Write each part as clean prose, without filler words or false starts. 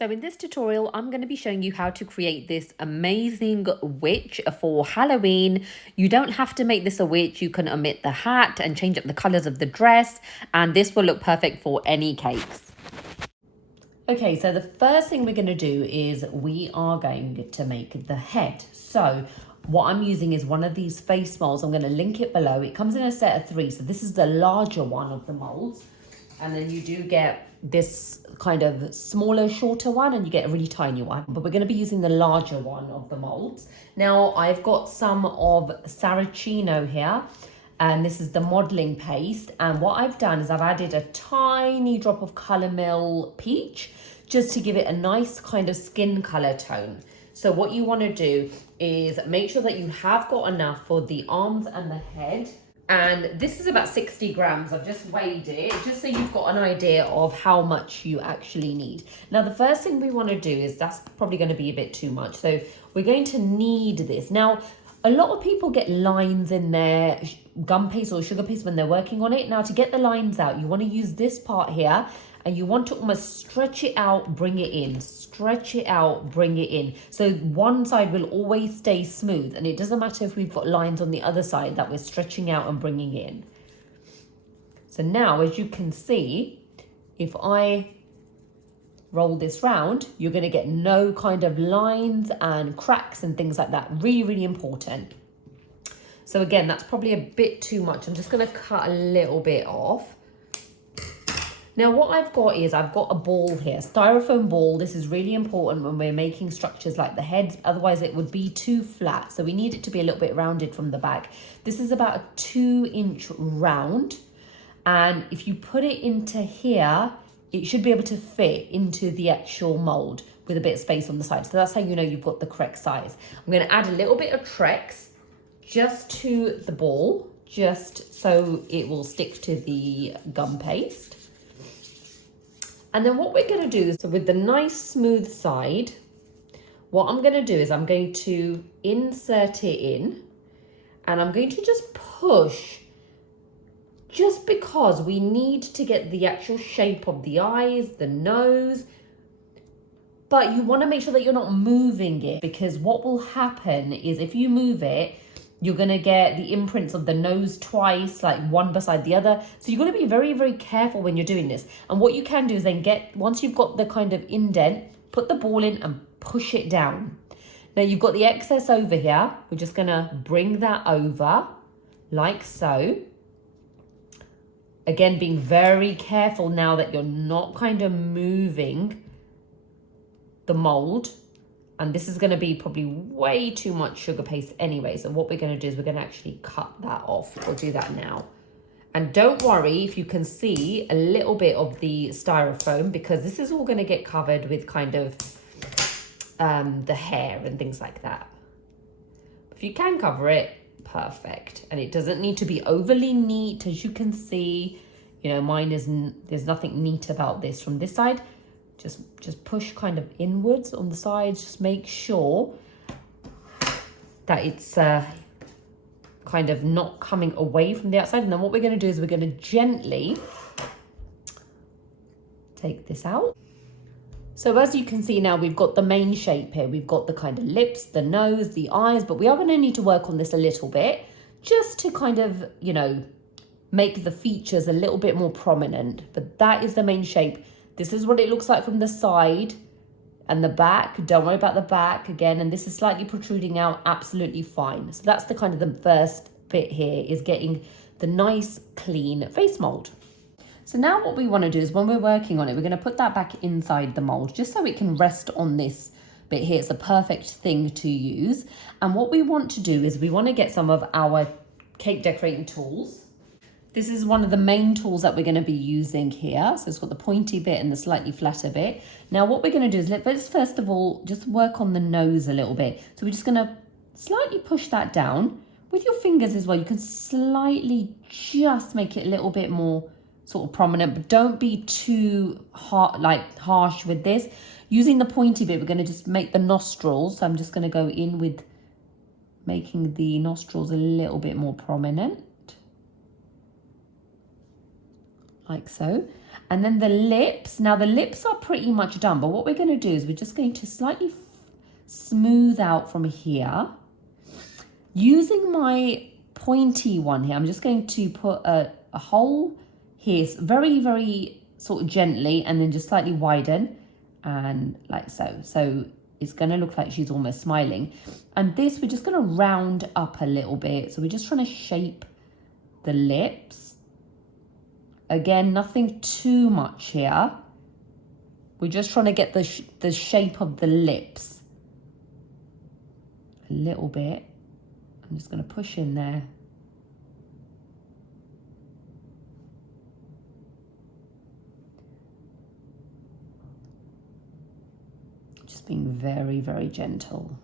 So in this tutorial, I'm going to be showing you how to create this amazing witch for Halloween. You don't have to make this a witch. You can omit the hat and change up the colors of the dress, and this will look perfect for any cakes. Okay, so the first thing we're going to do is we are going to make the head. So what I'm using is one of these face molds. I'm going to link it below. It comes in a set of 3. So this is the larger one of the molds. And then you do get this kind of smaller, shorter one, and you get a really tiny one. But we're going to be using the larger one of the molds. Now, I've got some of Sarachino here, and this is the modeling paste. And what I've done is I've added a tiny drop of Color Peach, just to give it a nice kind of skin color tone. So what you want to do is make sure that you have got enough for the arms and the head. And this is about 60 grams. I've just weighed it, just so you've got an idea of how much you actually need. Now, the first thing we want to do is, that's probably going to be a bit too much. So we're going to knead this. Now, a lot of people get lines in their gum paste or sugar paste when they're working on it. Now, to get the lines out, you want to use this part here, and you want to almost stretch it out, bring it in, stretch it out, bring it in. So one side will always stay smooth, and it doesn't matter if we've got lines on the other side that we're stretching out and bringing in. So now, as you can see, if I roll this round, you're going to get no kind of lines and cracks and things like that. Really, really important. So again, that's probably a bit too much. I'm just going to cut a little bit off. Now what I've got is, I've got a ball here, styrofoam ball. This is really important when we're making structures like the heads, otherwise it would be too flat. So we need it to be a little bit rounded from the back. This is about a 2-inch round. And if you put it into here, it should be able to fit into the actual mold with a bit of space on the side. So that's how you know you've got the correct size. I'm going to add a little bit of Trex just to the ball, just so it will stick to the gum paste. And then what we're going to do is, so with the nice smooth side, what I'm going to do is I'm going to insert it in, and I'm going to just push, just because we need to get the actual shape of the eyes, the nose. But you want to make sure that you're not moving it, because what will happen is if you move it, you're going to get the imprints of the nose twice, like one beside the other. So you've got to be very, very careful when you're doing this. And what you can do is then once you've got the kind of indent, put the ball in and push it down. Now you've got the excess over here. We're just going to bring that over like so. Again, being very careful now that you're not kind of moving the mold. And this is going to be probably way too much sugar paste anyway. So what we're going to do is we're going to actually cut that off. We'll do that now. And don't worry if you can see a little bit of the styrofoam, because this is all going to get covered with kind of the hair and things like that. If you can cover it, perfect. And it doesn't need to be overly neat. As you can see, you know, mine isn't, there's nothing neat about this from this side. Just push kind of inwards on the sides. Just make sure that it's kind of not coming away from the outside. And then what we're going to do is we're going to gently take this out. So as you can see now, we've got the main shape here. We've got the kind of lips, the nose, the eyes, but we are going to need to work on this a little bit, just to kind of, you know, make the features a little bit more prominent. But that is the main shape. This is what it looks like from the side and the back. Don't worry about the back again. And this is slightly protruding out, absolutely fine. So that's the kind of the first bit here, is getting the nice clean face mold. So now what we want to do is, when we're working on it, we're going to put that back inside the mold just so it can rest on this bit here. It's a perfect thing to use. And what we want to do is we want to get some of our cake decorating tools. This is one of the main tools that we're going to be using here. So it's got the pointy bit and the slightly flatter bit. Now what we're going to do is, let's first of all just work on the nose a little bit. So we're just going to slightly push that down with your fingers as well. You can slightly just make it a little bit more sort of prominent, but don't be too harsh with this. Using the pointy bit, we're going to just make the nostrils. So I'm just going to go in with making the nostrils a little bit more prominent. Like so. And then the lips, now the lips are pretty much done, but what we're going to do is we're just going to slightly smooth out from here. Using my pointy one here, I'm just going to put a hole here, very, very sort of gently, and then just slightly widen, and like so. So it's going to look like she's almost smiling. And this, we're just going to round up a little bit. So we're just trying to shape the lips. Again, nothing too much here. We're just trying to get the shape of the lips a little bit. I'm just going to push in there. Just being very, very gentle.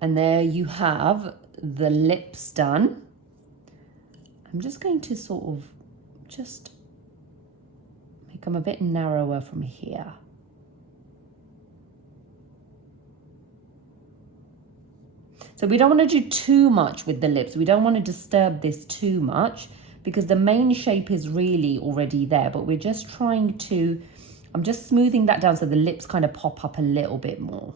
And there you have the lips done. I'm just going to sort of just make them a bit narrower from here. So we don't want to do too much with the lips. We don't want to disturb this too much because the main shape is really already there, but we're just trying to, I'm just smoothing that down so the lips kind of pop up a little bit more.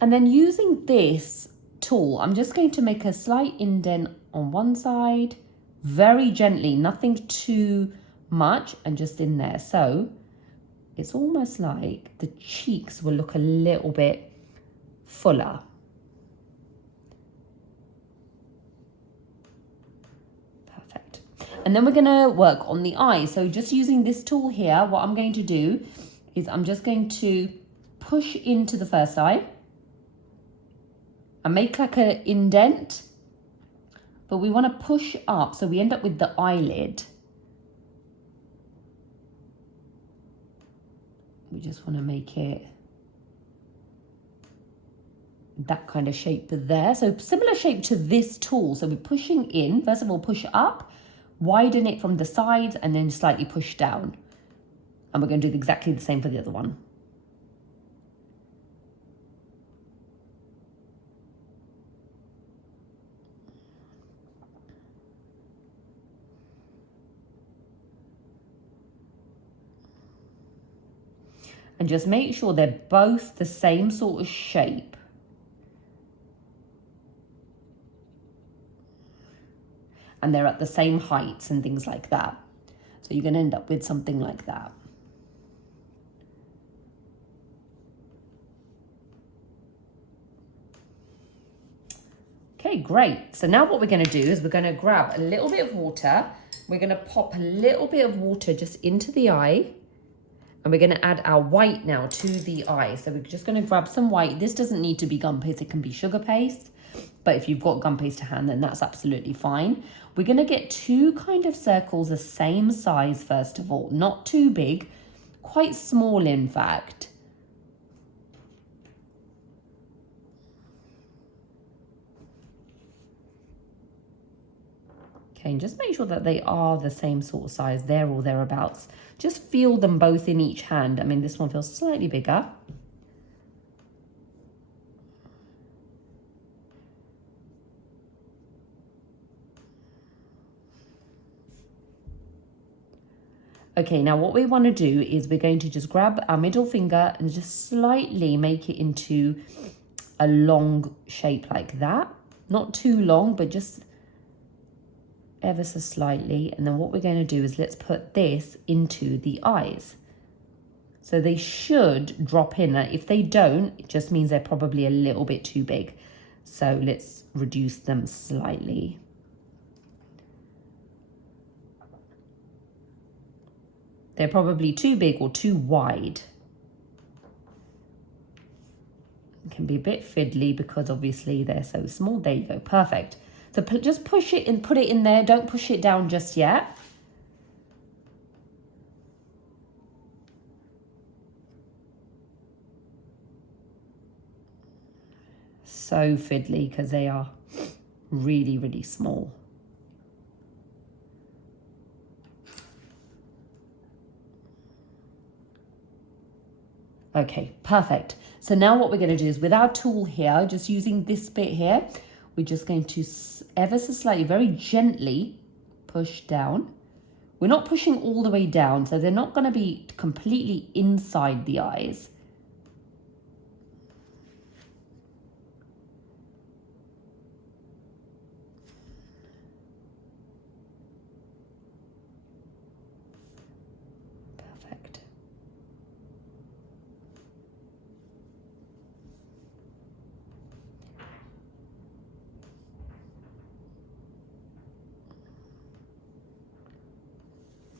And then using this tool, I'm just going to make a slight indent on one side, very gently, nothing too much, and just in there. So it's almost like the cheeks will look a little bit fuller. Perfect. And then we're going to work on the eye. So just using this tool here, what I'm going to do is I'm just going to push into the first eye and make like an indent, but we want to push up so we end up with the eyelid. We just want to make it that kind of shape there. So similar shape to this tool. So we're pushing in, first of all, push up, widen it from the sides, and then slightly push down. And we're going to do exactly the same for the other one. And just make sure they're both the same sort of shape. And they're at the same heights and things like that. So you're going to end up with something like that. Okay, great. So now what we're going to do is we're going to grab a little bit of water. We're going to pop a little bit of water just into the eye. And we're going to add our white now to the eye. So we're just going to grab some white. This doesn't need to be gum paste. It can be sugar paste. But if you've got gum paste to hand, then that's absolutely fine. We're going to get two kind of circles the same size, first of all. Not too big, quite small, in fact. Okay, and just make sure that they are the same sort of size there or thereabouts. Just feel them both in each hand. I mean, this one feels slightly bigger. Okay, now what we want to do is we're going to just grab our middle finger and just slightly make it into a long shape like that. Not too long, but just ever so slightly. And then what we're going to do is let's put this into the eyes. So they should drop in. If they don't, it just means they're probably a little bit too big. So let's reduce them slightly. They're probably too big or too wide. It can be a bit fiddly because obviously they're so small. There you go, perfect. So just push it and put it in there. Don't push it down just yet. So fiddly because they are really, really small. Okay, perfect. So now what we're going to do is with our tool here, just using this bit here, we're just going to ever so slightly, very gently push down. We're not pushing all the way down, so they're not going to be completely inside the eyes. Perfect.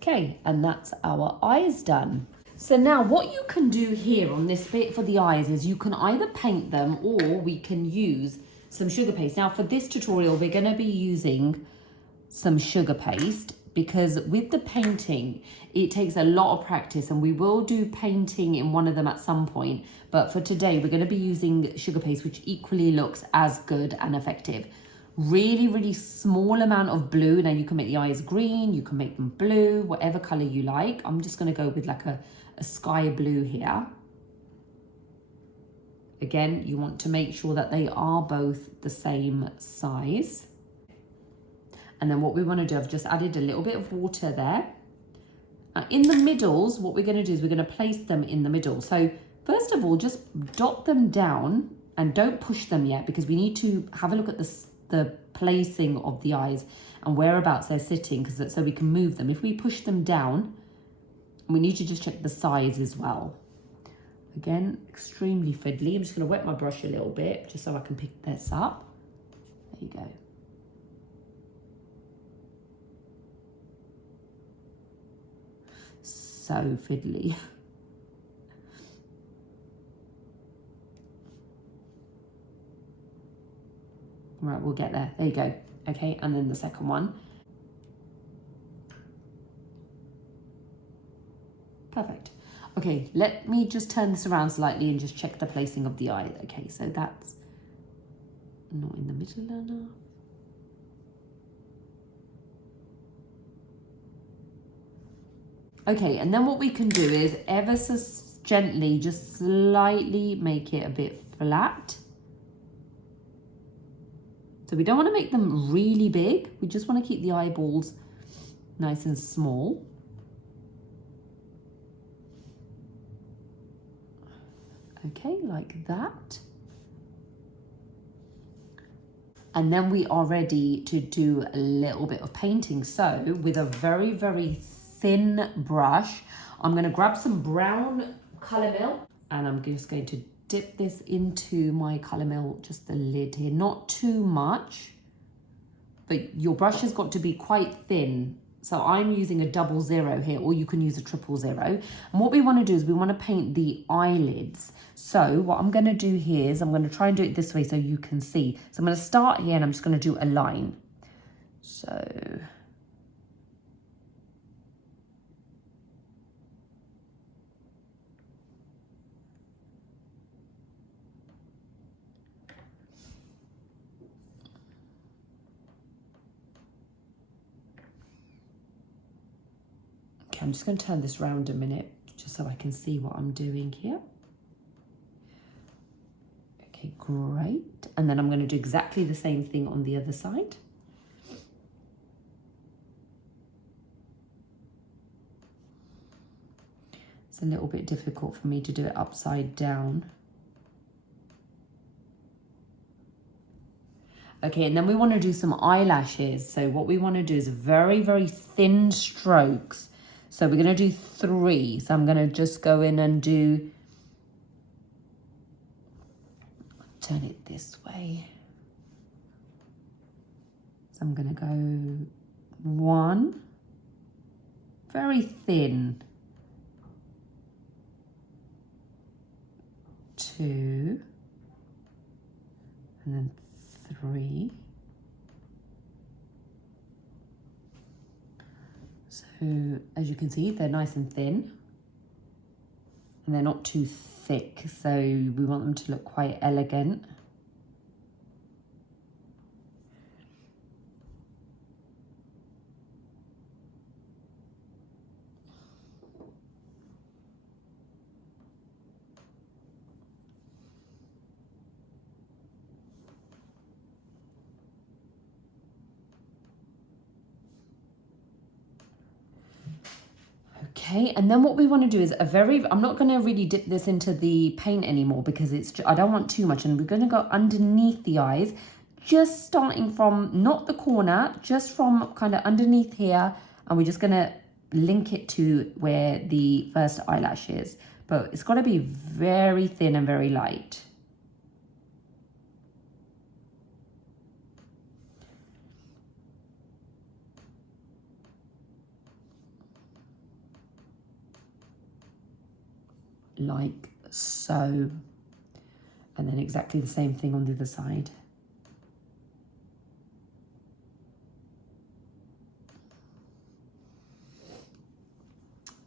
Okay, and that's our eyes done. So now what you can do here on this bit for the eyes is you can either paint them or we can use some sugar paste. Now for this tutorial, we're going to be using some sugar paste because with the painting, it takes a lot of practice, and we will do painting in one of them at some point. But for today, we're going to be using sugar paste, which equally looks as good and effective. Really, really small amount of blue. Now you can make the eyes green, you can make them blue, whatever color you like. I'm just going to go with like a sky blue here. Again, you want to make sure that they are both the same size. And then what we want to do, I've just added a little bit of water there. In the middles, what we're going to do is we're going to place them in the middle. So first of all, just dot them down and don't push them yet, because we need to have a look at the placing of the eyes and whereabouts they're sitting, because so we can move them. If we push them down, we need to just check the size as well. Again, extremely fiddly. I'm just going to wet my brush a little bit just so I can pick this up. There you go. So fiddly. Right, we'll get there. There you go. Okay, and then the second one. Perfect. Okay, let me just turn this around slightly and just check the placing of the eye. Okay, so that's not in the middle enough. Okay, and then what we can do is ever so gently, just slightly make it a bit flat. So we don't want to make them really big. We just want to keep the eyeballs nice and small. Okay, like that. And then we are ready to do a little bit of painting. So with a very, very thin brush, I'm going to grab some brown colour mill and I'm just going to dip this into my colour mill, just the lid here, not too much, but your brush has got to be quite thin. So I'm using a 00 here, or you can use a 000. And what we want to do is we want to paint the eyelids. So what I'm going to do here is I'm going to try and do it this way so you can see. So I'm going to start here and I'm just going to do a line. So I'm just going to turn this round a minute just so I can see what I'm doing here. Okay, great. And then I'm going to do exactly the same thing on the other side. It's a little bit difficult for me to do it upside down. Okay, and then we want to do some eyelashes. So what we want to do is very, very thin strokes. So we're going to do 3. So I'm going to just go in and do, turn it this way. So I'm going to go 1, very thin, 2, and then 3. So as you can see, they're nice and thin and they're not too thick, so we want them to look quite elegant. Okay, and then what we want to do is I'm not going to really dip this into the paint anymore because I don't want too much, and we're going to go underneath the eyes, just starting from not the corner, just from kind of underneath here, and we're just going to link it to where the first eyelash is, but it's got to be very thin and very light. Like so, and then exactly the same thing on the other side.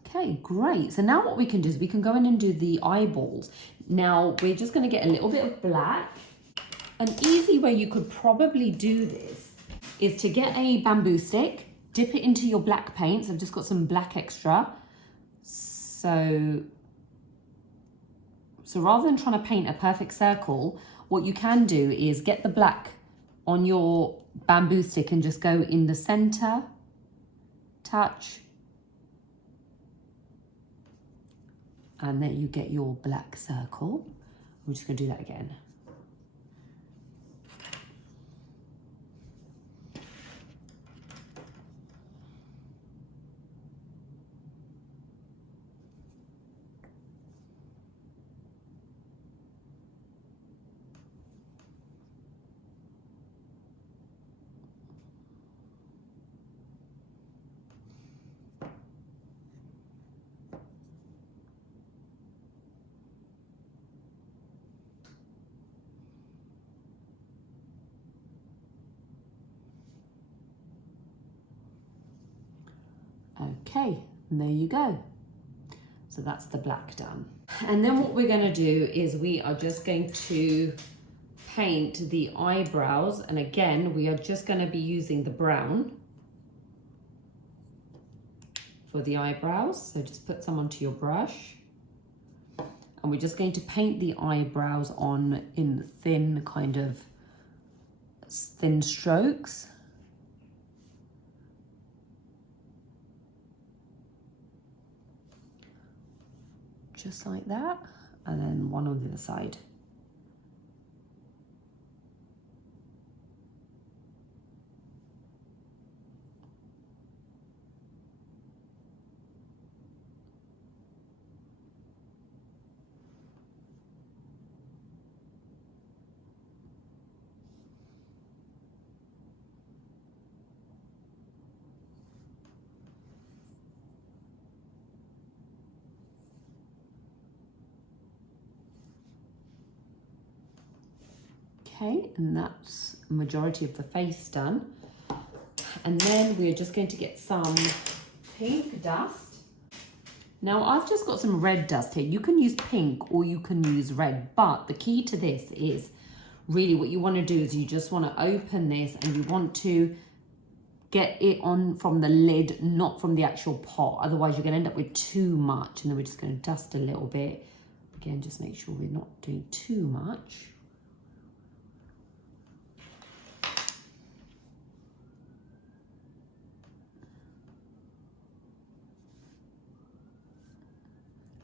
Okay, great. So now what we can do is we can go in and do the eyeballs. Now we're just going to get a little bit of black. An easy way you could probably do this is to get a bamboo stick, dip it into your black paints. I've just got some black extra. So rather than trying to paint a perfect circle, what you can do is get the black on your bamboo stick and just go in the center, touch, and then you get your black circle. I'm just going to do that again. Okay, and there you go. So that's the black done. And then what we're going to do is we are just going to paint the eyebrows. And again, we are just going to be using the brown for the eyebrows. So just put some onto your brush. And we're just going to paint the eyebrows on in thin strokes. Just like that, and then one on the other side. Okay, and that's a majority of the face done. And then we're just going to get some pink dust. Now I've just got some red dust here. You can use pink or you can use red, but the key to this is really what you want to do is you just want to open this and you want to get it on from the lid, not from the actual pot. Otherwise you're going to end up with too much, and then we're just going to dust a little bit. Again, just make sure we're not doing too much.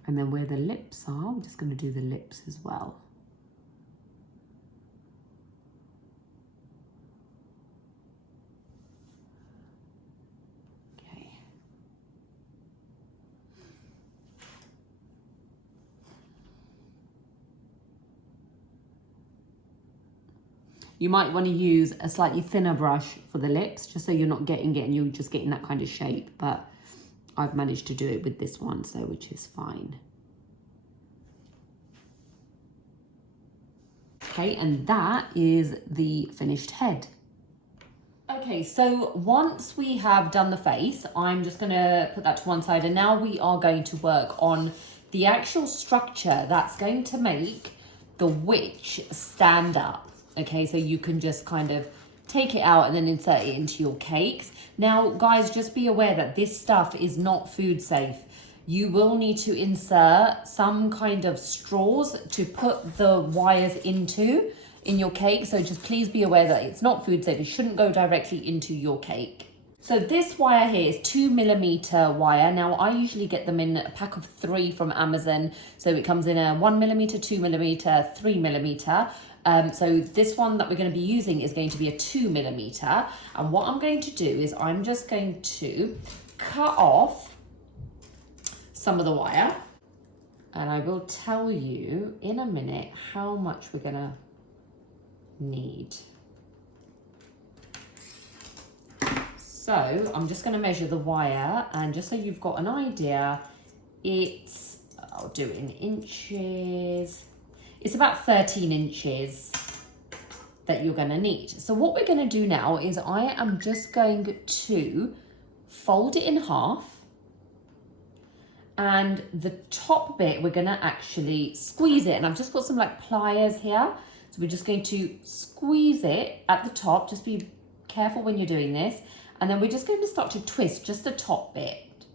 And then where the lips are, we're just going to do the lips as well. Okay. You might want to use a slightly thinner brush for the lips, just so you're not getting it and you're just getting that kind of shape. But I've managed to do it with this one, so which is fine. Okay, and that is the finished head. Okay, so once we have done the face, I'm just gonna put that to one side, and now we are going to work on the actual structure that's going to make the witch stand up. Okay, so you can just kind of take it out and then insert it into your cakes. Now, guys, just be aware that this stuff is not food safe. You will need to insert some kind of straws to put the wires into in your cake. So just please be aware that it's not food safe. It shouldn't go directly into your cake. So this wire here is 2mm wire. Now I usually get them in a pack of 3 from Amazon. So it comes in a 1mm, 2mm, 3mm. So this one that we're going to be using is going to be a 2mm. And what I'm going to do is I'm just going to cut off some of the wire. And I will tell you in a minute how much we're going to need. So I'm just going to measure the wire, and just so you've got an idea, I'll do it in inches. It's about 13 inches that you're going to need. So what we're going to do now is I am just going to fold it in half, and the top bit we're going to actually squeeze it. And I've just got some like pliers here. So we're just going to squeeze it at the top. Just be careful when you're doing this. And then we're just going to start to twist just the top bit.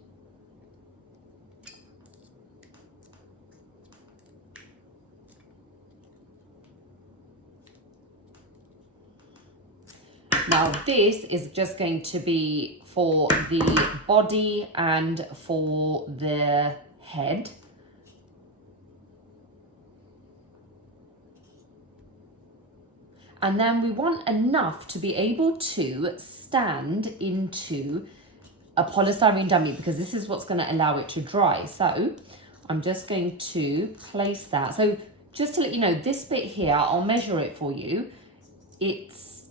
Now this is just going to be for the body and for the head. And then we want enough to be able to stand into a polystyrene dummy, because this is what's going to allow it to dry. So I'm just going to place that. So just to let you know, this bit here, I'll measure it for you. It's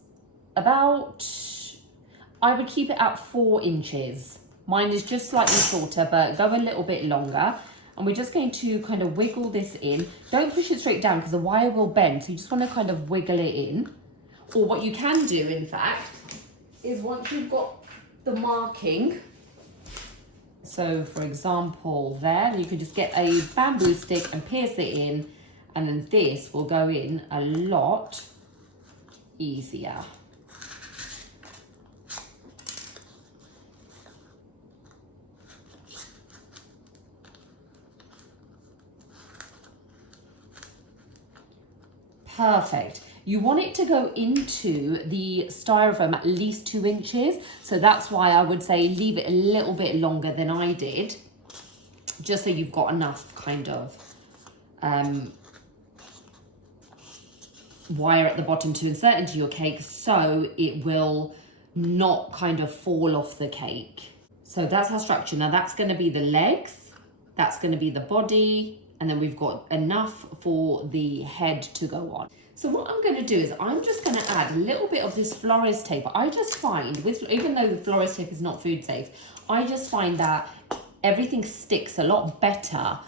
about, I would keep it at 4 inches. Mine is just slightly shorter, but go a little bit longer. And we're just going to kind of wiggle this in. Don't push it straight down because the wire will bend. So you just want to kind of wiggle it in. Or what you can do, in fact, is once you've got the marking, so for example there, you can just get a bamboo stick and pierce it in, and then this will go in a lot easier. Perfect. You want it to go into the styrofoam at least 2 inches. So that's why I would say leave it a little bit longer than I did, just so you've got enough kind of wire at the bottom to insert into your cake, so it will not kind of fall off the cake. So that's our structure. Now that's going to be the legs, that's going to be the body, and then we've got enough for the head to go on. So what I'm going to do is I'm just going to add a little bit of this florist tape. I just find, even though the florist tape is not food safe, I just find that everything sticks a lot better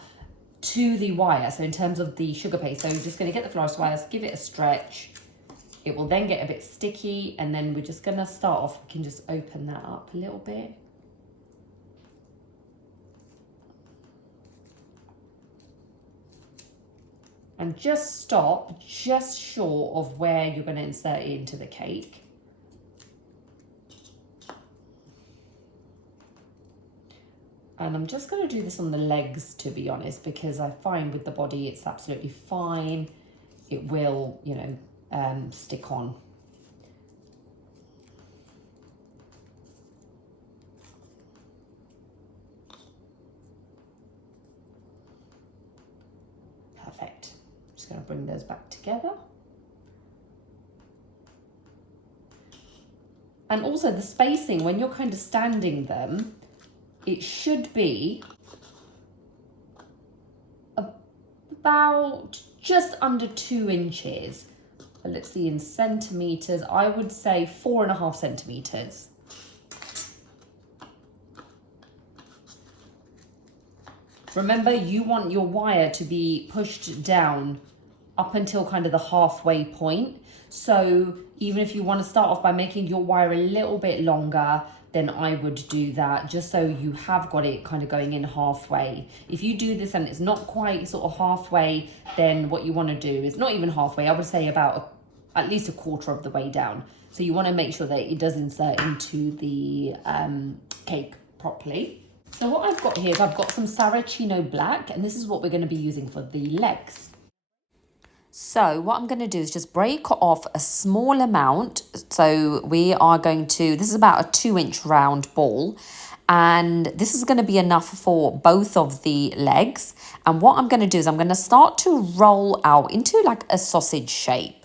to the wire. So in terms of the sugar paste, so you're just going to get the florist wires, give it a stretch. It will then get a bit sticky, and then we're just going to start off. We can just open that up a little bit. And just stop just short of where you're going to insert it into the cake. And I'm just going to do this on the legs, to be honest, because I find with the body it's absolutely fine. It will, you know, stick on. Perfect. Just going to bring those back together. And also the spacing, when you're kind of standing them, it should be about just under 2 inches. But let's see in centimeters, I would say 4.5 centimeters. Remember, you want your wire to be pushed down up until kind of the halfway point. So even if you want to start off by making your wire a little bit longer, then I would do that, just so you have got it kind of going in halfway. If you do this and it's not quite sort of halfway, then what you want to do is not even halfway, I would say about at least a quarter of the way down. So you want to make sure that it does insert into the cake properly. So what I've got here is I've got some Sarachino black, and this is what we're going to be using for the legs. So what I'm going to do is just break off a small amount. So we are going to, this is about a 2-inch round ball. And this is going to be enough for both of the legs. And what I'm going to do is I'm going to start to roll out into like a sausage shape.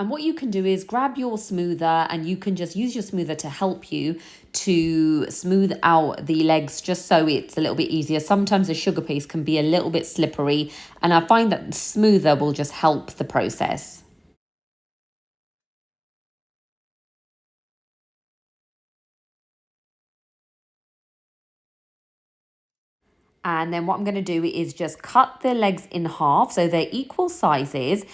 And what you can do is grab your smoother and you can just use your smoother to help you to smooth out the legs just so it's a little bit easier. Sometimes the sugar paste can be a little bit slippery and I find that the smoother will just help the process. And then what I'm going to do is just cut the legs in half so they're equal sizes.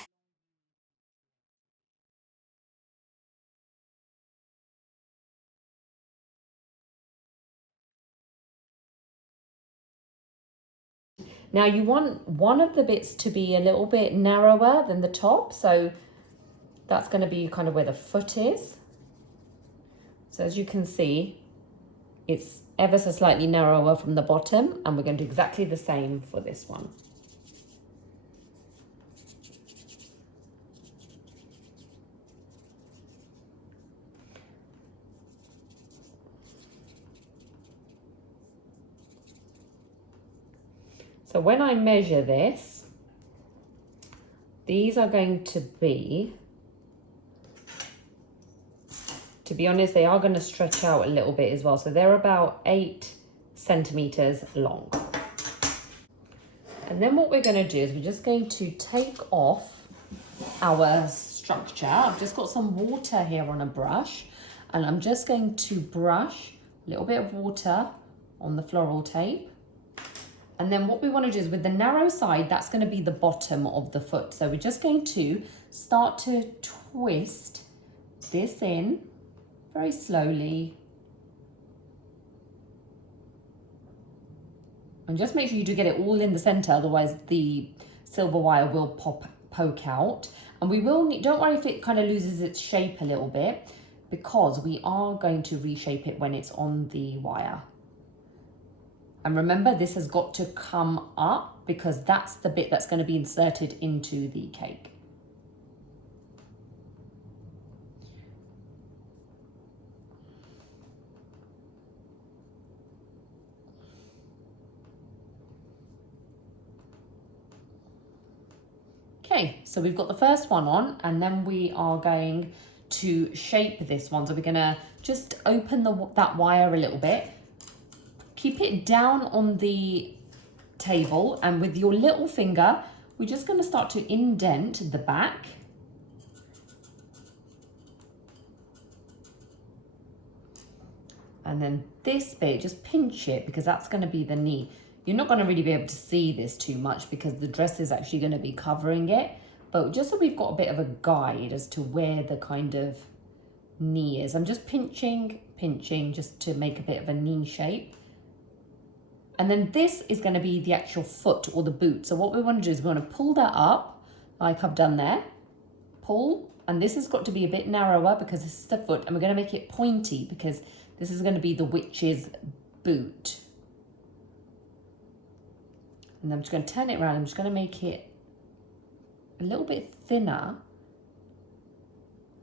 Now you want one of the bits to be a little bit narrower than the top. So that's going to be kind of where the foot is. So as you can see, it's ever so slightly narrower from the bottom, and we're going to do exactly the same for this one. So when I measure this, these are going to be honest, they are going to stretch out a little bit as well. So they're about 8 centimeters long. And then what we're going to do is we're just going to take off our structure. I've just got some water here on a brush, and I'm just going to brush a little bit of water on the floral tape. And then what we want to do is with the narrow side, that's going to be the bottom of the foot. So we're just going to start to twist this in very slowly. And just make sure you do get it all in the center, otherwise the silver wire will poke out. And we will need, don't worry if it kind of loses its shape a little bit, because we are going to reshape it when it's on the wire. And remember, this has got to come up because that's the bit that's going to be inserted into the cake. Okay, so we've got the first one on, and then we are going to shape this one. So we're going to just open that wire a little bit. Keep it down on the table, and with your little finger, we're just going to start to indent the back. And then this bit, just pinch it because that's going to be the knee. You're not going to really be able to see this too much because the dress is actually going to be covering it. But just so we've got a bit of a guide as to where the kind of knee is. I'm just pinching just to make a bit of a knee shape. And then this is going to be the actual foot or the boot. So what we want to do is we want to pull that up like I've done there. Pull, and this has got to be a bit narrower because this is the foot, and we're going to make it pointy because this is going to be the witch's boot. And I'm just going to turn it around. I'm just going to make it a little bit thinner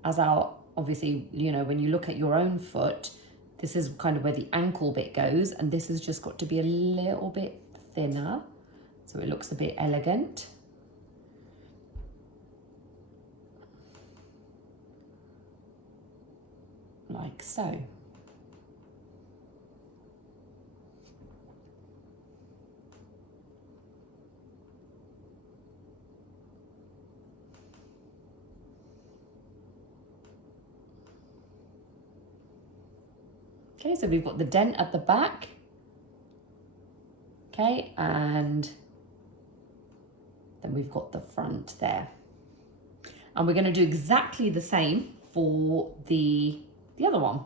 as our, obviously, you know, when you look at your own foot, this is kind of where the ankle bit goes, and this has just got to be a little bit thinner so it looks a bit elegant. Like so. Okay, so we've got the dent at the back. Okay, and then we've got the front there. And we're going to do exactly the same for the other one.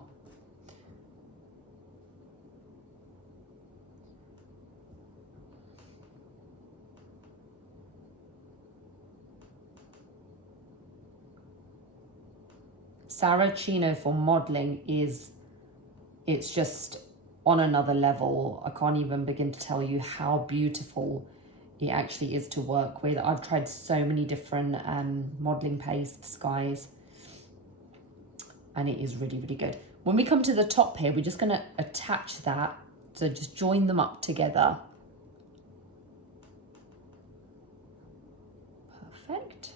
Sarachino for modeling it's just on another level. I can't even begin to tell you how beautiful it actually is to work with. I've tried so many different modeling pastes, guys, and it is really, really good. When we come to the top here, we're just going to attach that. So just join them up together. Perfect.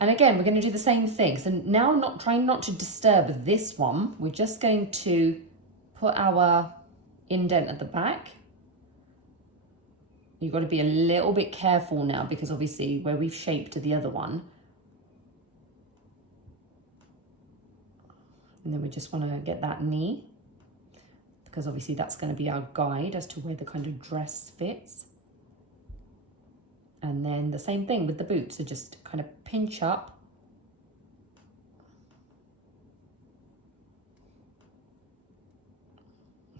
And again, we're going to do the same thing. So now trying not to disturb this one. We're just going to put our indent at the back. You've got to be a little bit careful now because obviously where we've shaped the other one. And then we just want to get that knee because obviously that's going to be our guide as to where the kind of dress fits. And then the same thing with the boot. So just kind of pinch up.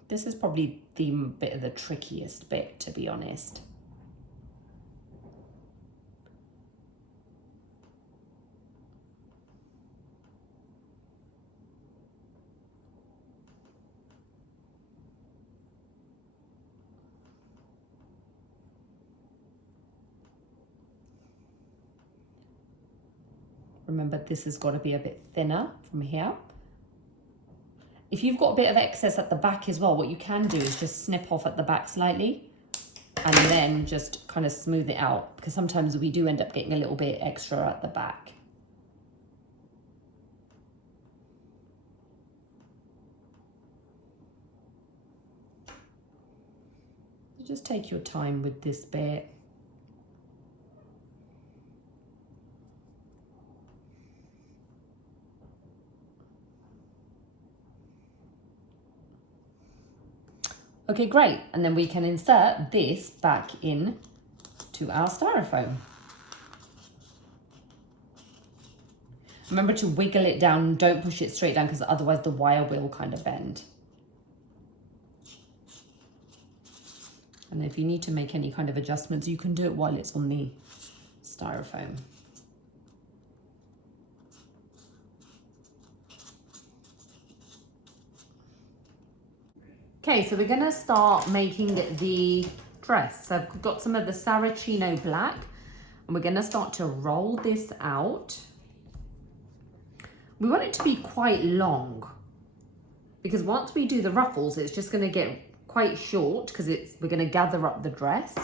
This is probably the bit of the trickiest bit, to be honest. Remember, this has got to be a bit thinner from here. If you've got a bit of excess at the back as well, what you can do is just snip off at the back slightly and then just kind of smooth it out because sometimes we do end up getting a little bit extra at the back. So just take your time with this bit. Okay, great. And then we can insert this back in to our styrofoam. Remember to wiggle it down, don't push it straight down because otherwise the wire will kind of bend. And if you need to make any kind of adjustments, you can do it while it's on the styrofoam. Okay, so we're gonna start making the dress. So I've got some of the Sarachino black and we're gonna start to roll this out. We want it to be quite long because once we do the ruffles, it's just gonna get quite short because we're gonna gather up the dress.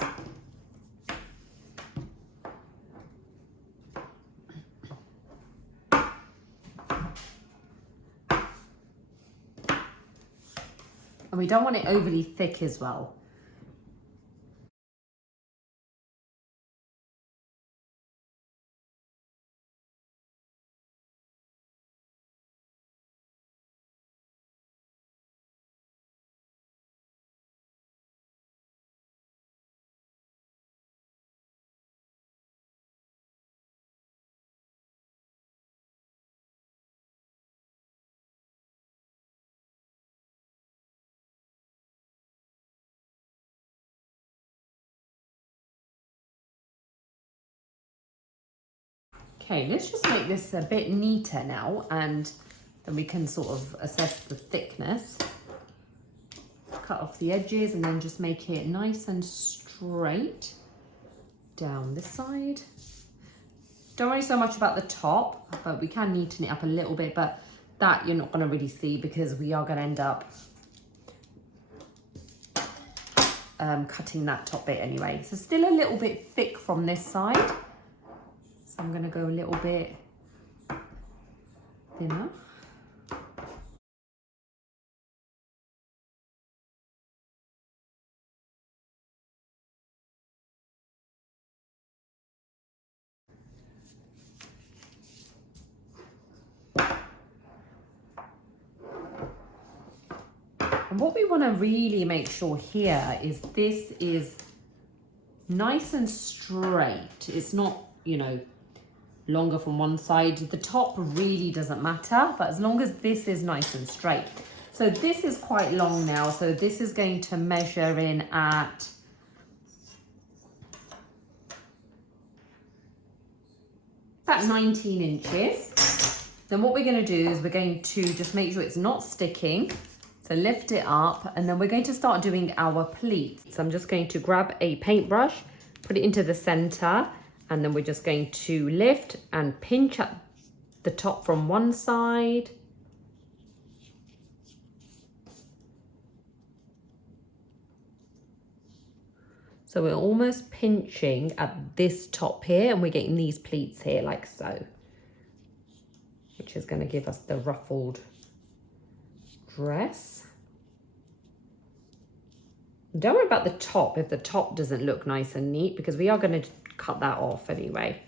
And we don't want it overly thick as well. Okay, let's just make this a bit neater now and then we can sort of assess the thickness. Cut off the edges and then just make it nice and straight down this side. Don't worry so much about the top, but we can neaten it up a little bit, but that you're not going to really see because we are going to end up cutting that top bit anyway. So still a little bit thick from this side. So I'm going to go a little bit thinner. And what we want to really make sure here is this is nice and straight. It's not, you know, longer from one side. The top really doesn't matter, but as long as this is nice and straight. So this is quite long now. So this is going to measure in at about 19 inches. Then what we're going to do is we're going to just make sure it's not sticking. So lift it up, and then we're going to start doing our pleats. So I'm just going to grab a paintbrush, put it into the center, and then we're just going to lift and pinch at the top from one side. So we're almost pinching at this top here, and we're getting these pleats here like so, which is going to give us the ruffled dress. Don't worry about the top if the top doesn't look nice and neat, because we are going to cut that off anyway.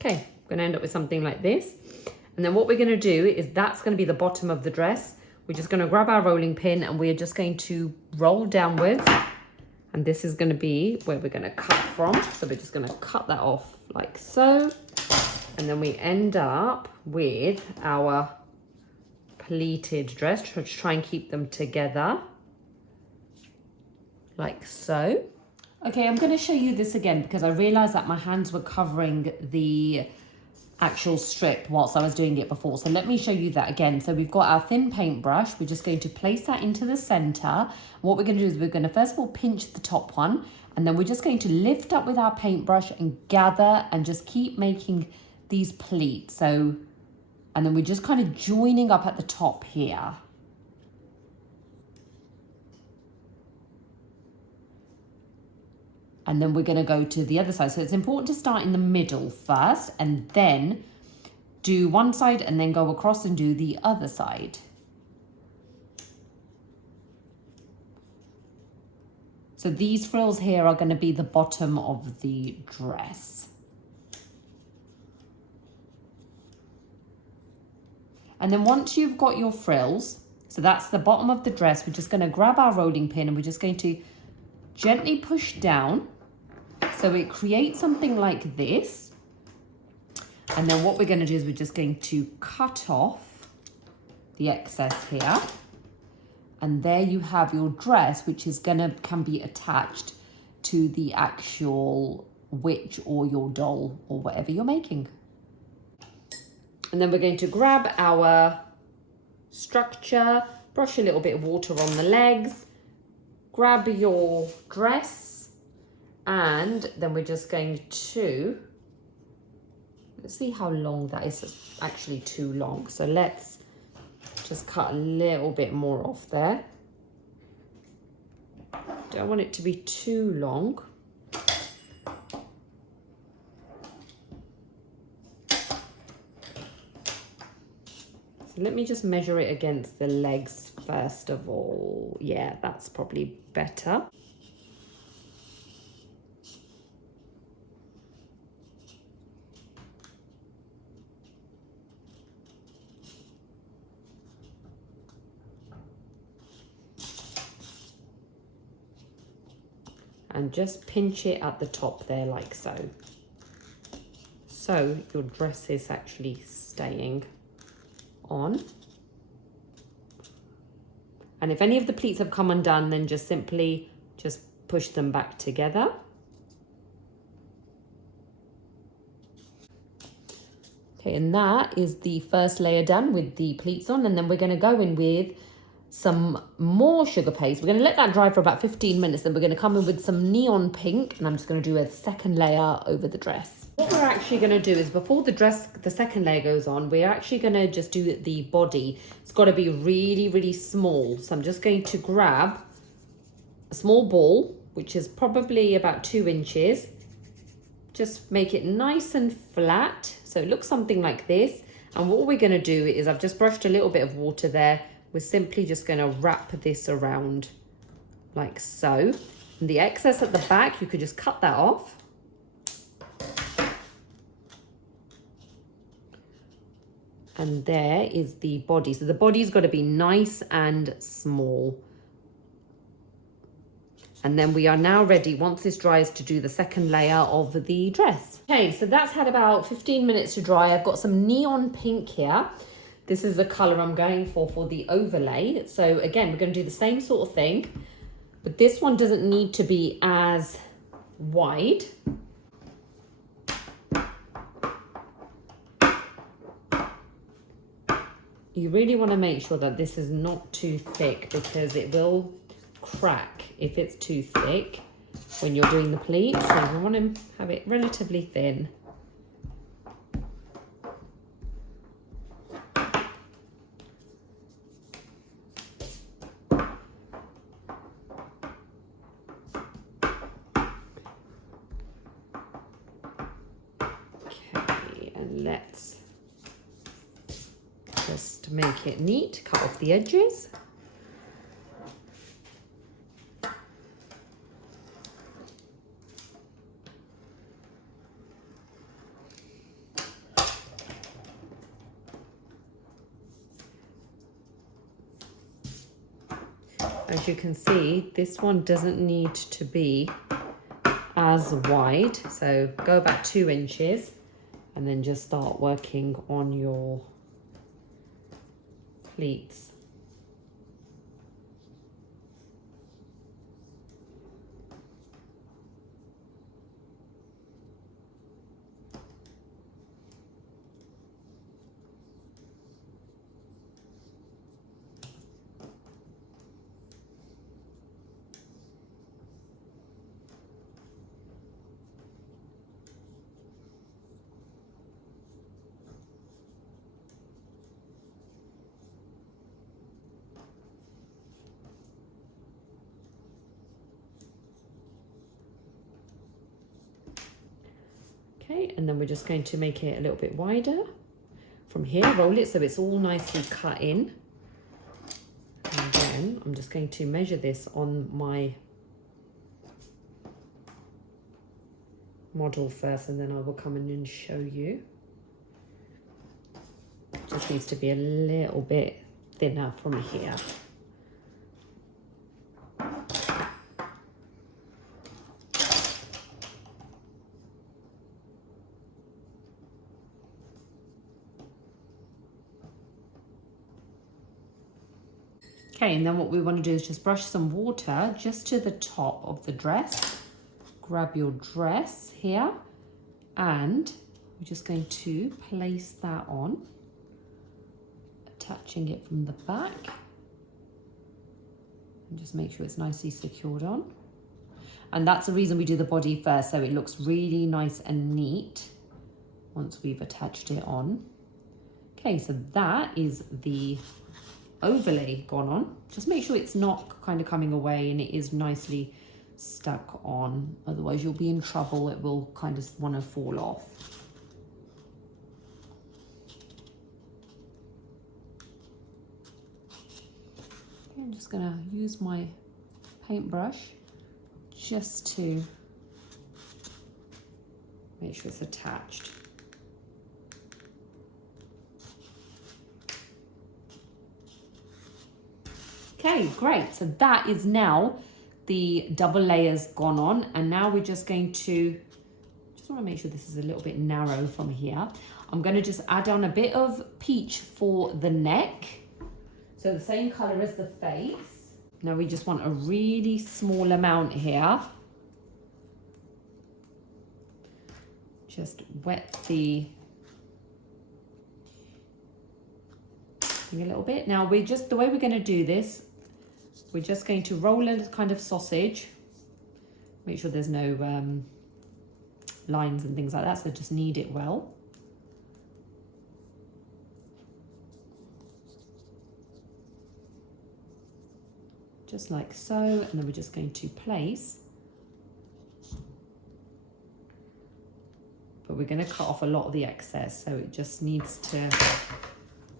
Okay, I'm going to end up with something like this. And then what we're going to do is that's going to be the bottom of the dress. We're just going to grab our rolling pin and we're just going to roll downwards. And this is going to be where we're going to cut from. So we're just going to cut that off like so. And then we end up with our pleated dress. Try and keep them together like so. Okay, I'm going to show you this again because I realized that my hands were covering the actual strip whilst I was doing it before. So let me show you that again. So we've got our thin paintbrush. We're just going to place that into the center. What we're going to do is we're going to first of all pinch the top one, and then we're just going to lift up with our paintbrush and gather and just keep making these pleats. So, and then we're just kind of joining up at the top here. And then we're going to go to the other side. So it's important to start in the middle first and then do one side and then go across and do the other side. So these frills here are going to be the bottom of the dress. And then once you've got your frills, so that's the bottom of the dress, we're just going to grab our rolling pin and we're just going to gently push down. So it creates something like this. And then what we're going to do is we're just going to cut off the excess here. And there you have your dress, which is can be attached to the actual witch or your doll or whatever you're making. And then we're going to grab our structure, brush a little bit of water on the legs, grab your dress, and then we're just going to, let's see how long that is. It's actually too long. So let's just cut a little bit more off there. Don't want it to be too long. So let me just measure it against the legs first of all. Yeah, that's probably better. And just pinch it at the top there like so. So your dress is actually staying on. And if any of the pleats have come undone, then just simply just push them back together. Okay, and that is the first layer done with the pleats on, and then we're going to go in with some more sugar paste. We're going to let that dry for about 15 minutes, then we're going to come in with some neon pink, and I'm just going to do a second layer over the dress. What we're actually going to do is before the second layer goes on, we're actually going to just do the body. It's got to be really, really small. So I'm just going to grab a small ball, which is probably about 2 inches. Just make it nice and flat. So it looks something like this. And what we're going to do is I've just brushed a little bit of water there. We're simply just going to wrap this around like so. And the excess at the back, you could just cut that off. And there is the body. So the body's got to be nice and small. And then we are now ready, once this dries, to do the second layer of the dress. Okay, so that's had about 15 minutes to dry. I've got some neon pink here. This is the color I'm going for the overlay. So again, we're going to do the same sort of thing, but this one doesn't need to be as wide. You really want to make sure that this is not too thick, because it will crack if it's too thick when you're doing the pleats. So you want to have it relatively thin. Okay, and let's just make it neat, cut off the edges. As you can see, this one doesn't need to be as wide. So go about 2 inches and then just start working on your pleats. Okay, and then we're just going to make it a little bit wider from here, roll it so it's all nicely cut in. And then I'm just going to measure this on my model first, and then I will come in and show you. It just needs to be a little bit thinner from here. Okay, and then what we want to do is just brush some water just to the top of the dress. Grab your dress here, and we're just going to place that on, attaching it from the back. And just make sure it's nicely secured on. And that's the reason we do the body first, so it looks really nice and neat once we've attached it on. Okay, so that is the overlay gone on. Just make sure it's not kind of coming away and it is nicely stuck on, otherwise you'll be in trouble. It will kind of want to fall off. Okay, I'm just gonna use my paintbrush just to make sure it's attached. Okay, great. So that is now the double layers gone on. And now we're just going to, just want to make sure this is a little bit narrow from here. I'm going to just add on a bit of peach for the neck. So the same color as the face. Now we just want a really small amount here. Just wet the thing a little bit. Now we're just, the way we're going to do this, we're just going to roll a kind of sausage. Make sure there's no lines and things like that, so just knead it well. Just like so, and then we're just going to place. But we're going to cut off a lot of the excess, so it just needs to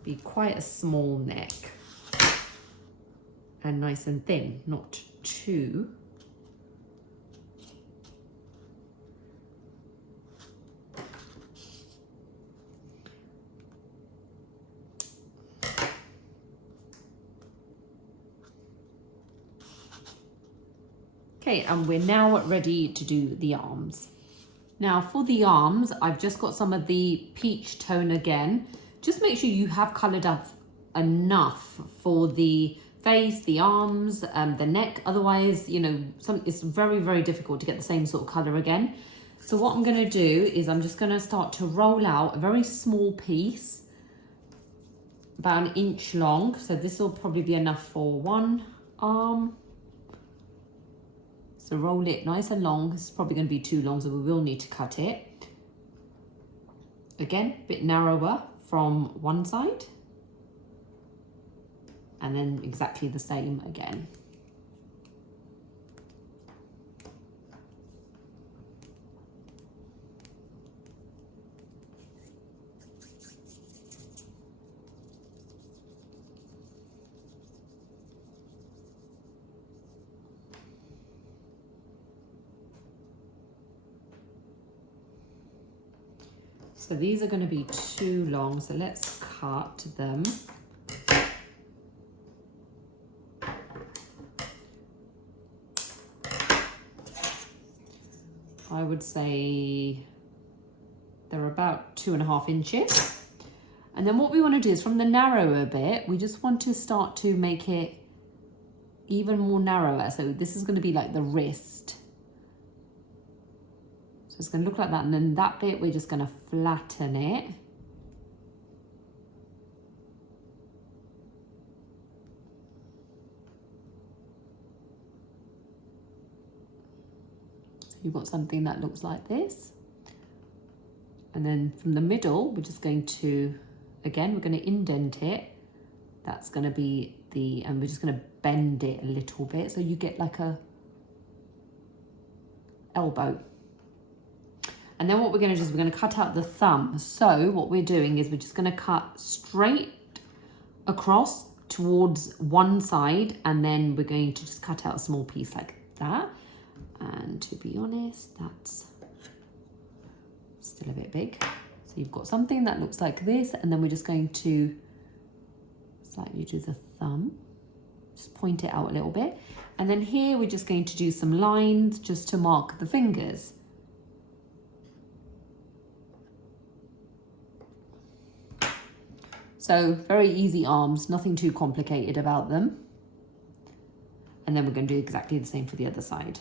be quite a small neck. And nice and thin, not too. Okay, and we're now ready to do the arms. Now for the arms, I've just got some of the peach tone again. Just make sure you have coloured up enough for the face, the arms, the neck. Otherwise, you know, it's very, very difficult to get the same sort of colour again. So what I'm going to do is I'm just going to start to roll out a very small piece, about 1 inch long. So this will probably be enough for one arm. So roll it nice and long. It's probably going to be too long, so we will need to cut it. Again, a bit narrower from one side. And then exactly the same again. So these are going to be too long, so let's cut them. I would say they're about 2.5 inches. And then what we want to do is from the narrower bit, we just want to start to make it even more narrower. So this is going to be like the wrist. So it's going to look like that, and then that bit we're just going to flatten it. So you've got something that looks like this. And then from the middle, we're just going to, again, we're going to indent it. That's going to be and we're just going to bend it a little bit so you get like a elbow. And then what we're going to do is we're going to cut out the thumb. So what we're doing is we're just going to cut straight across towards one side, and then we're going to just cut out a small piece like that. And to be honest, that's still a bit big. So you've got something that looks like this, and then we're just going to slightly do the thumb, just point it out a little bit. And then here we're just going to do some lines just to mark the fingers. So very easy arms, nothing too complicated about them. And then we're going to do exactly the same for the other side.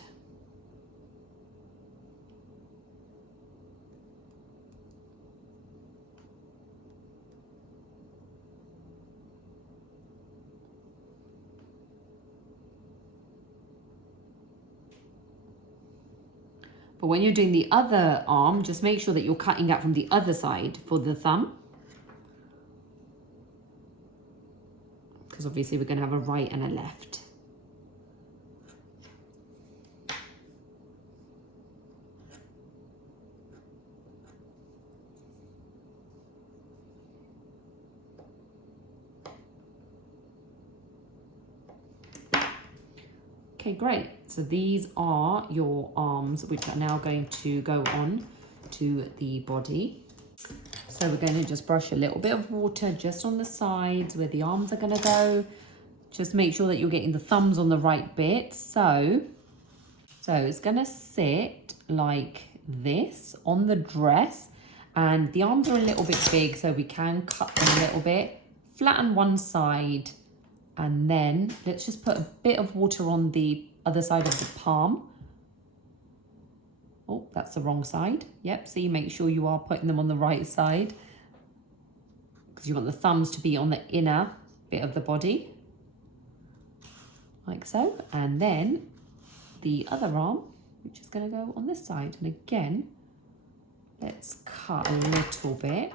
But when you're doing the other arm, just make sure that you're cutting out from the other side for the thumb. Because obviously we're going to have a right and a left. Okay, great. So these are your arms, which are now going to go on to the body. So we're going to just brush a little bit of water just on the sides where the arms are going to go. Just make sure that you're getting the thumbs on the right bit. So it's going to sit like this on the dress, and the arms are a little bit big, so we can cut them a little bit, flatten one side, and then let's just put a bit of water on the other side of the palm. Oh, that's the wrong side. Yep, so you make sure you are putting them on the right side, because you want the thumbs to be on the inner bit of the body, like so. And then the other arm, which is going to go on this side. And again, let's cut a little bit.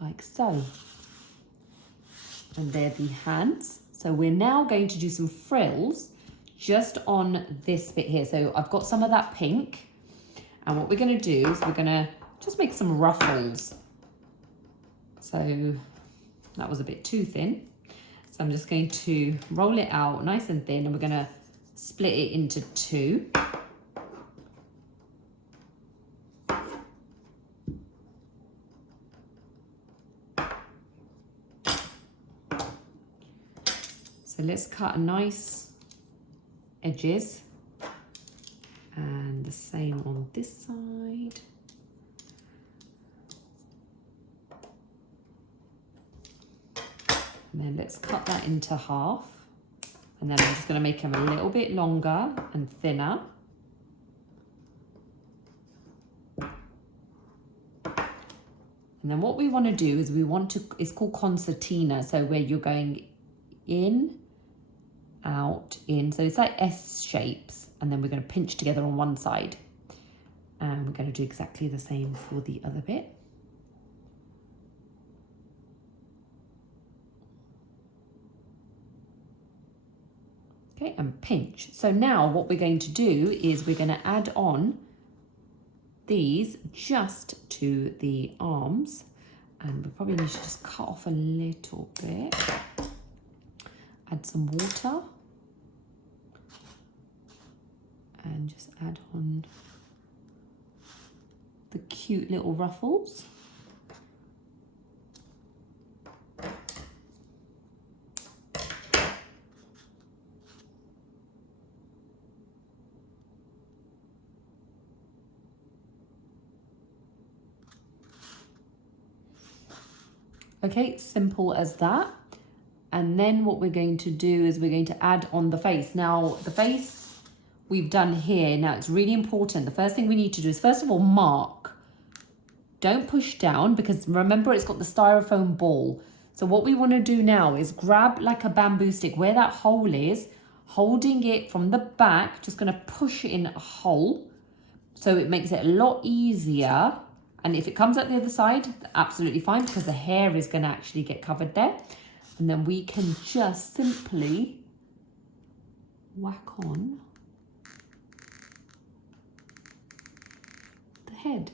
Like so. And they're the hands. So we're now going to do some frills just on this bit here. So I've got some of that pink, and what we're going to do is we're going to just make some ruffles. So that was a bit too thin. So I'm just going to roll it out nice and thin, and we're going to split it into two. So let's cut a nice edges, and the same on this side. And then let's cut that into half. And then I'm just going to make them a little bit longer and thinner. And then what we want to do is it's called concertina. So where you're going in, out, in. So it's like S shapes. And then we're going to pinch together on one side. And we're going to do exactly the same for the other bit. Okay, and pinch. So now what we're going to do is we're going to add on these just to the arms, and we probably need to just cut off a little bit. Add some water and just add on the cute little ruffles. Okay, simple as that. And then what we're going to do is we're going to add on the face. Now, the face we've done here. Now, it's really important. The first thing we need to do is, first of all, mark. Don't push down, because remember, it's got the styrofoam ball. So what we want to do now is grab like a bamboo stick where that hole is, holding it from the back, just going to push it in a hole. So it makes it a lot easier. And if it comes out the other side, absolutely fine, because the hair is going to actually get covered there. And then we can just simply whack on the head.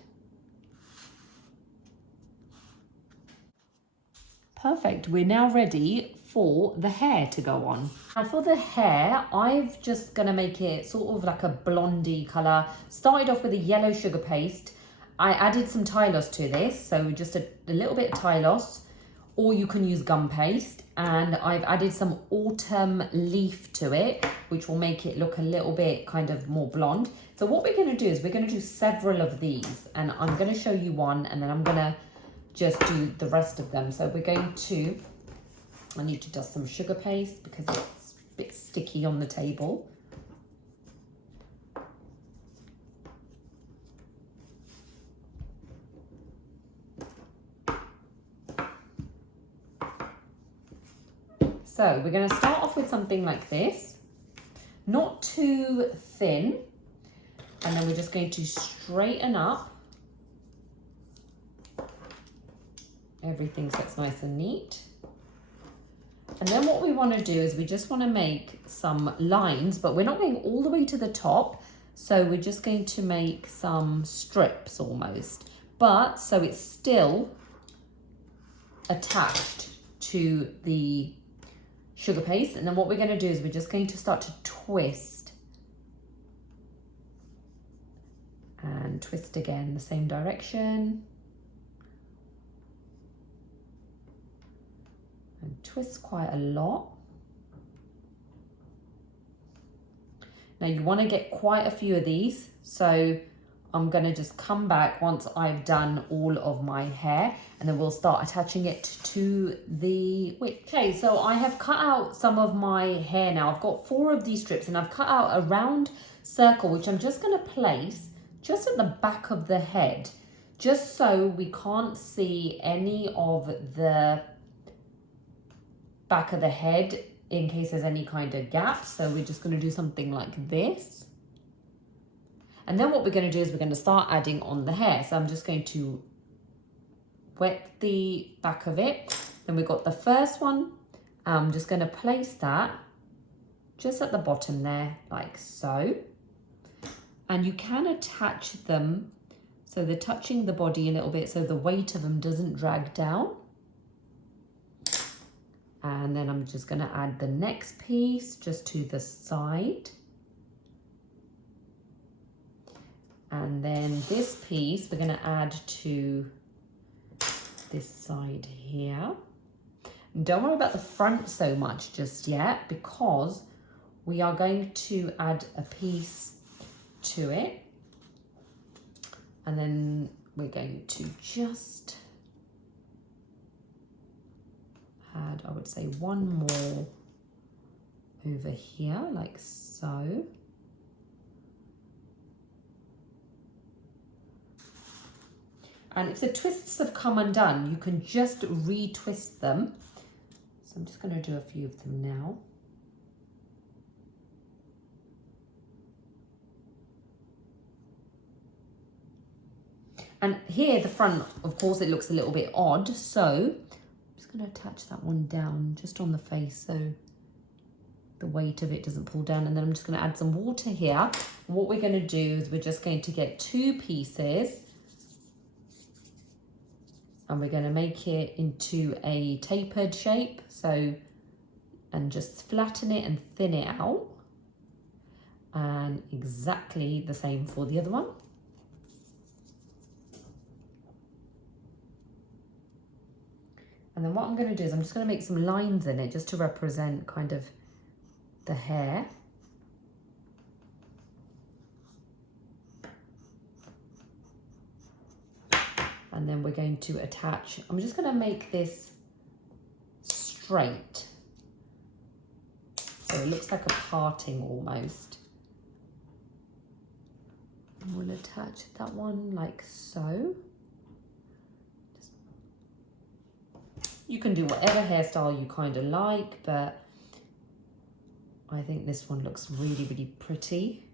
Perfect. We're now ready for the hair to go on. Now for the hair, I'm just going to make it sort of like a blondie colour. Started off with a yellow sugar paste. I added some Tylos to this, so just a little bit of Tylos, or you can use gum paste. And I've added some autumn leaf to it, which will make it look a little bit kind of more blonde. So what we're going to do is we're going to do several of these, and I'm going to show you one, and then I'm going to just do the rest of them. So we're going to, I need to dust some sugar paste because it's a bit sticky on the table. So we're going to start off with something like this, not too thin, and then we're just going to straighten up everything so it's nice and neat. And then what we want to do is we just want to make some lines, but we're not going all the way to the top, so we're just going to make some strips almost, but so it's still attached to the sugar paste. And then what we're going to do is we're just going to start to twist and twist again the same direction and twist quite a lot. Now you want to get quite a few of these, so I'm going to just come back once I've done all of my hair, and then we'll start attaching it to the wig. Okay, so I have cut out some of my hair now. I've got 4 of these strips, and I've cut out a round circle, which I'm just going to place just at the back of the head, just so we can't see any of the back of the head in case there's any kind of gaps. So we're just going to do something like this. And then what we're going to do is we're going to start adding on the hair. So I'm just going to wet the back of it. Then we've got the first one. I'm just going to place that just at the bottom there, like so. And you can attach them so they're touching the body a little bit, so the weight of them doesn't drag down. And then I'm just going to add the next piece just to the side. And then this piece we're going to add to this side here. Don't worry about the front so much just yet, because we are going to add a piece to it. And then we're going to just add, I would say, one more over here, like so. And if the twists have come undone, you can just retwist them. So I'm just going to do a few of them now. And here, the front, of course, it looks a little bit odd. So I'm just going to attach that one down just on the face so the weight of it doesn't pull down. And then I'm just going to add some water here. What we're going to do is we're just going to get 2 pieces. And we're going to make it into a tapered shape. So, and just flatten it and thin it out. And exactly the same for the other one. And then what I'm going to do is I'm just going to make some lines in it just to represent kind of the hair. And then we're going to attach, I'm just going to make this straight. So it looks like a parting almost. And we'll attach that one like so. You can do whatever hairstyle you kind of like, but I think this one looks really, really pretty.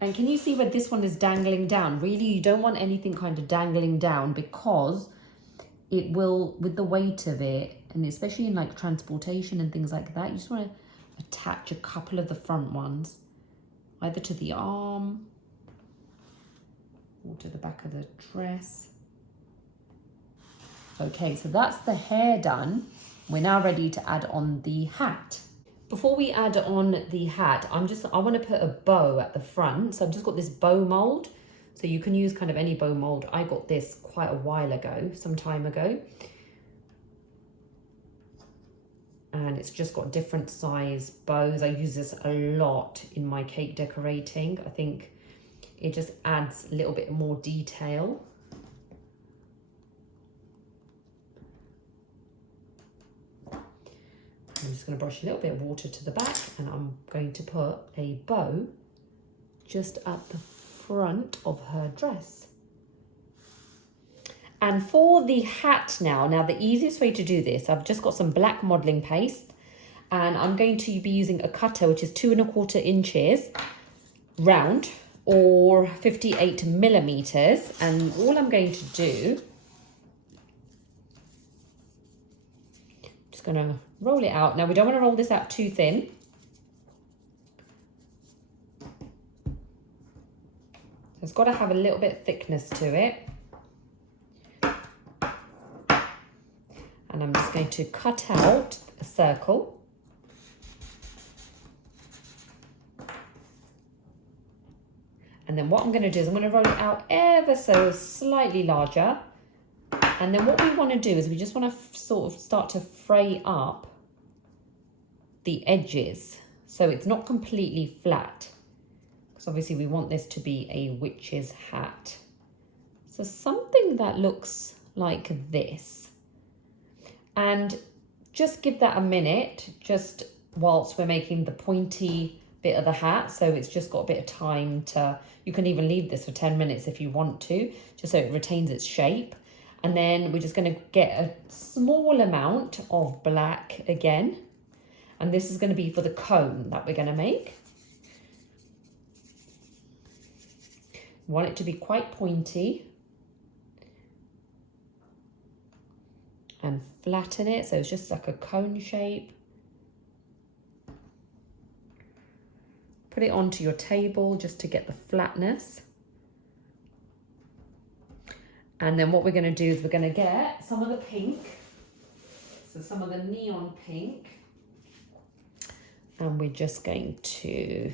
And can you see where this one is dangling down? Really, you don't want anything kind of dangling down, because it will, with the weight of it, and especially in like transportation and things like that, you just want to attach a couple of the front ones, either to the arm or to the back of the dress. Okay, so that's the hair done. We're now ready to add on the hat. Before we add on the hat, I want to put a bow at the front. So I've just got this bow mold. So you can use kind of any bow mold. I got this quite a while ago, some time ago. And it's just got different size bows. I use this a lot in my cake decorating. I think it just adds a little bit more detail. I'm just going to brush a little bit of water to the back, and I'm going to put a bow just at the front of her dress. And for the hat now the easiest way to do this, I've just got some black modeling paste, and I'm going to be using a cutter which is 2 1/4 inches round, or 58 millimeters. And all I'm going to do, just going to roll it out. Now we don't want to roll this out too thin. So it's got to have a little bit of thickness to it. And I'm just going to cut out a circle. And then what I'm going to do is I'm going to roll it out ever so slightly larger. And then what we want to do is we just want to sort of start to fray up the edges, so it's not completely flat, because obviously we want this to be a witch's hat. So something that looks like this. And just give that a minute, just whilst we're making the pointy bit of the hat, so it's just got a bit of time to, you can even leave this for 10 minutes if you want to, just so it retains its shape. And then we're just going to get a small amount of black again. And this is going to be for the cone that we're going to make. We want it to be quite pointy. And flatten it, so it's just like a cone shape. Put it onto your table just to get the flatness. And then what we're going to do is we're going to get some of the pink, so some of the neon pink, and we're just going to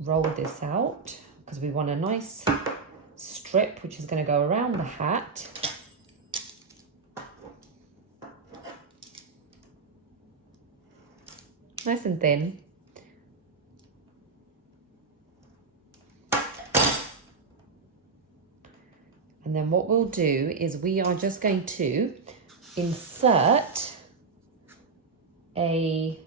roll this out, because we want a nice strip which is going to go around the hat. nice and thin. And then what we'll do is we are just going to insert a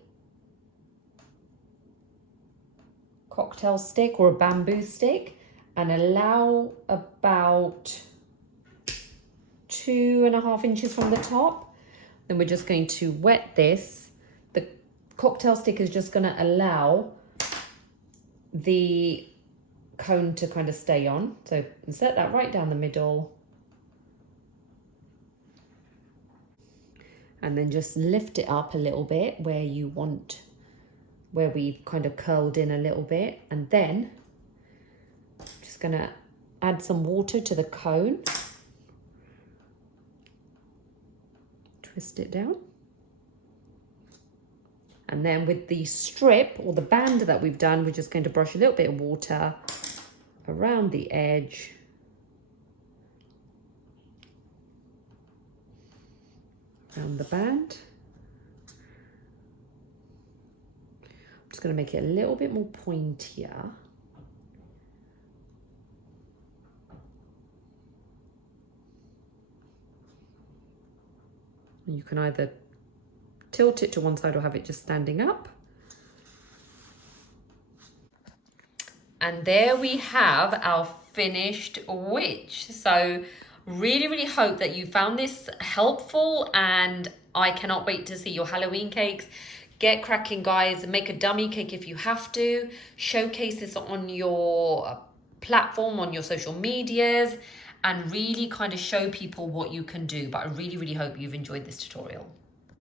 cocktail stick or a bamboo stick and allow about 2.5 inches from the top. Then we're just going to wet this. The cocktail stick is just going to allow the cone to kind of stay on. So insert that right down the middle. And then just lift it up a little bit where you want, where we've kind of curled in a little bit. And then just gonna add some water to the cone. Twist it down. And then with the strip or the band that we've done, we're just going to brush a little bit of water around the edge. Around the band. I'm just going to make it a little bit more pointier. You can either tilt it to one side or have it just standing up. And there we have our finished witch. So really hope that you found this helpful, and I cannot wait to see your Halloween cakes. Get cracking, guys. Make a dummy cake if you have to. Showcase this on your platform, on your social medias, and really kind of show people what you can do. But I really hope you've enjoyed this tutorial.